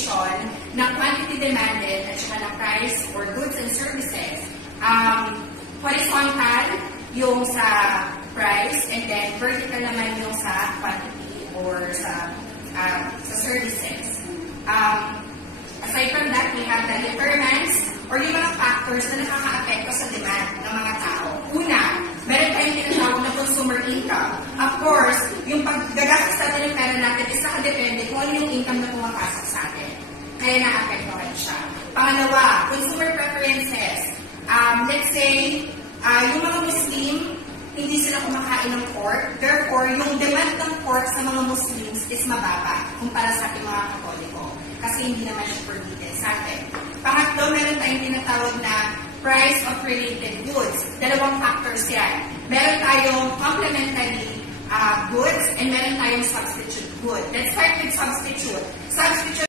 equation ng quantity demanded at saka ng price for goods and services. Horizontal yung sa price, and then vertical naman yung sa quantity or sa services. Aside from that, we have the determinants or yung mga factors na nakaka-apekto sa demand ng mga tao. Una, meron tayong tinatawag na consumer income. Of course, yung paggagastos natin ng pera natin is nakadepende kung ano yung income na pumapasok sa atin. Kaya na-apektuhan siya. Pangalawa, consumer preferences. Let's say, yung mga Muslim, hindi sila kumakain ng pork. Therefore, yung demand ng pork sa mga Muslims is mababa kumpara sa ating mga Katoliko. Kasi hindi naman siya permitted sa atin. Pangatlo, meron tayong tinatawag na price of related goods. Dalawang factors yan. Meron tayong complementary goods and meron tayong substitute good. Let's start with substitute. Substitute